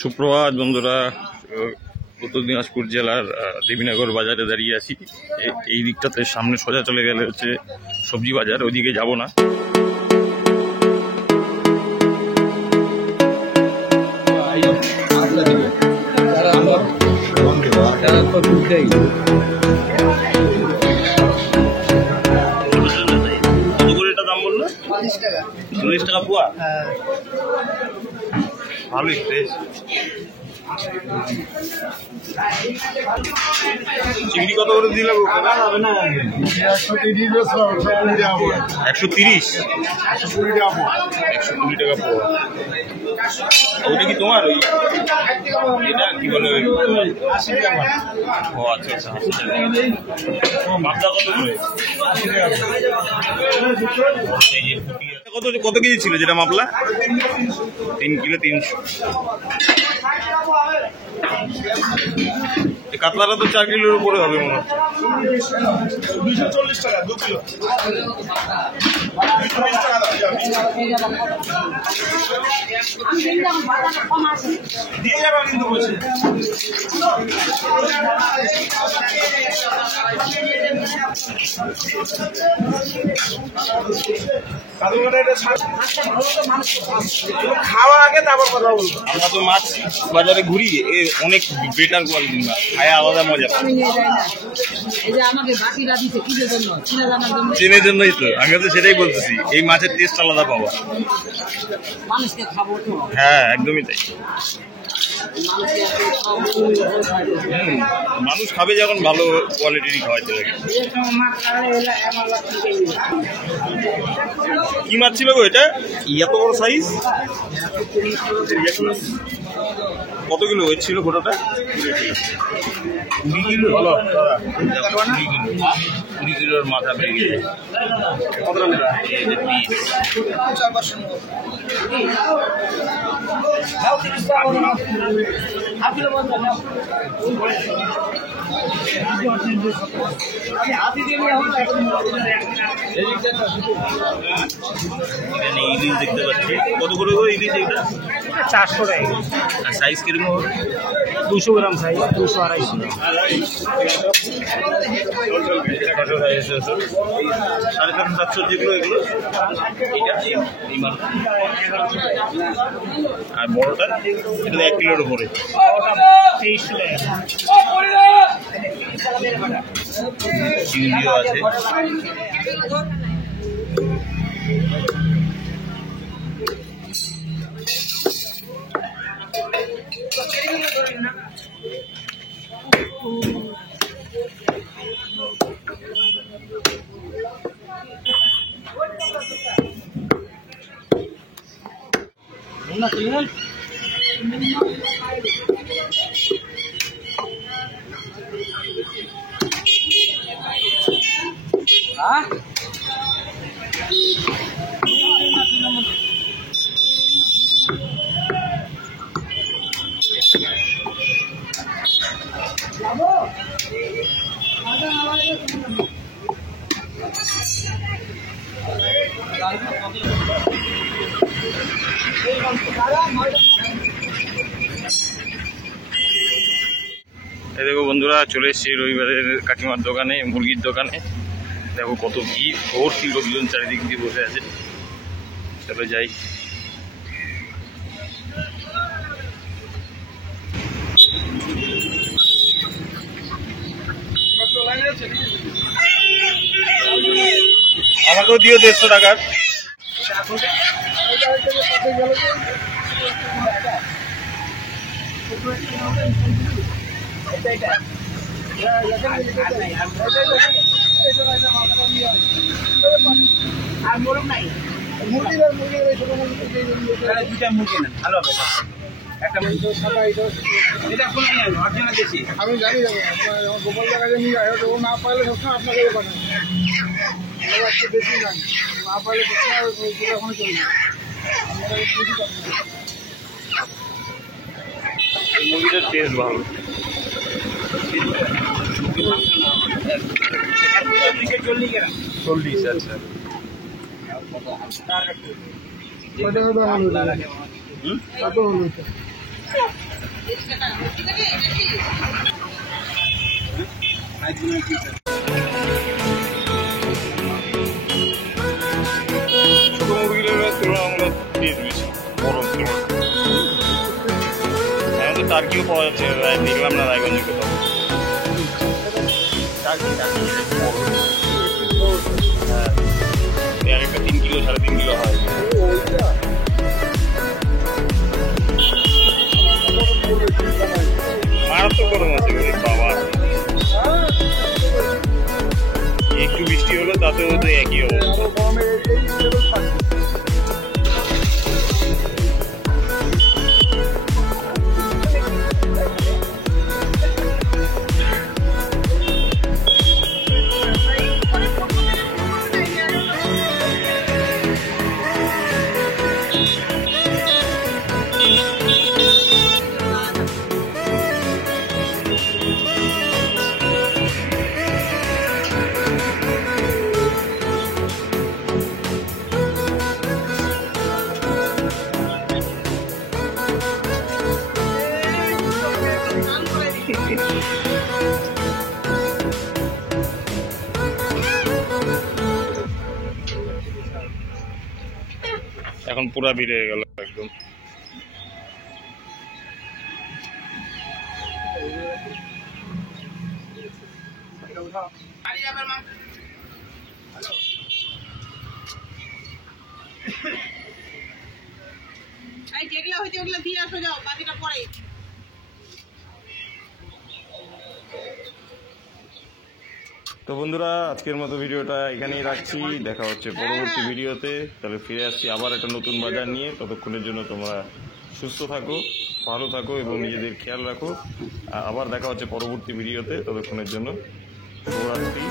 সুপ্রভাত বন্ধুরা, উত্তর দিনাজপুর জেলার দেবীনগর বাজারে দাঁড়িয়ে আছি। এই দিকটাতে সামনে সোজা চলে গেলে হচ্ছে সবজি বাজার, ওইদিকে যাব না। দাম বললো 40 টাকা পোয়া। ভালোই ফ্রেশ। চিংড়ি কত করে দিলে? 130 120 টাকা পোয়া। ওটা কি তোমার? ওই এটা কি বলে? ও আচ্ছা আচ্ছা। মাপটা কত করে? কত কেজি ছিল যেটা মাপলা? 3 কিলো 300। কাতলাটা তো 4 কিলোর উপরে হবে মনে হচ্ছে। 240 টাকা 2 কিলো। দিয়ে যাবে কিন্তু বলছে। খাওয়া আগে তারপর কথা বলবো। আমরা তো মাছ বাজারে ঘুরি, অনেক বেটার কোয়ালিটির মাছ, খায় আলাদা মজা। চেনের জন্যই তো আমি তো সেটাই বলতেছি, এই মাছের টেস্ট আলাদা পাওয়া। হ্যাঁ একদমই তাই। মানুষ খাবে যখন ভালো কোয়ালিটিরই খাওয়াইতে লাগে। কি মাছ ছিল গো এটা? এত বড় সাইজ? কত কিলো ওয়েট ছিল গোটাটা? 20 কিলো। 20 কিলোর মাথা বেরিয়ে গেছে। ইলিশ দেখতে পাচ্ছি। কত করে ইলিশ? এটা 400 টাকা। আর সাইজ কিরকম হবে? 200 গ্রাম সাইজ, 200-250। 750-700 যেগুলো, এগুলো আর বড়টা এটা 1 কিলোর উপরে। 23 টাকা। চিংড়িও আছে। এই দেখো বন্ধুরা, চলে এসেছি রবিবারের কাকিমার দোকানে, মুরগির দোকানে। দেখো কত ভিড়, ভর্তি লোকজন চারিদিক দিয়ে বসে আছে। চলো যাই। আমাকেও দিও 150 টাকার। আর মোরগ নাই, মুরগি দুইটা মুরগি নেন, ভালো হবে। একটা মুরগি এটা কোন অরিজিনাল দেশি। আমি জানি গোপাল জায়গায় নিয়ে যায়, ও না পাইলে সবসময় আপনাকে পাঠান। বেশি জানি না পাইলে সবসময় চলবে। মুরগিটার টেস্ট ভালো। 40। আচ্ছা কত হলো? ছোট মুরগিগুলোর তুলনামূলক পিস বেশি, বড় এখন তো টার্কিও পাওয়া যাচ্ছে, দেখলাম না রায়গঞ্জে কোথাও। হ্যাঁ, একটা 3 কিলো 3.5 কিলো হয়। মারাত্মক গরম আছে বাবা, একটু বৃষ্টি হলো তাতেও তো একই অবস্থা। এখন পুরা ভিড় হয়ে গেল একদম। যেগুলো হয়েছে ওগুলো দিয়ে আসো, যাও বাকিটা পরে। তো বন্ধুরা, আজকের মতো ভিডিওটা এখানেই রাখছি, দেখা হচ্ছে পরবর্তী ভিডিওতে। তাহলে ফিরে আসছি আবার একটা নতুন বাজার নিয়ে। ততক্ষণের জন্য তোমরা সুস্থ থাকো, ভালো থাকো এবং নিজেদের খেয়াল রাখো। আবার দেখা হচ্ছে পরবর্তী ভিডিওতে, ততক্ষণের জন্য শুভরাত্রি।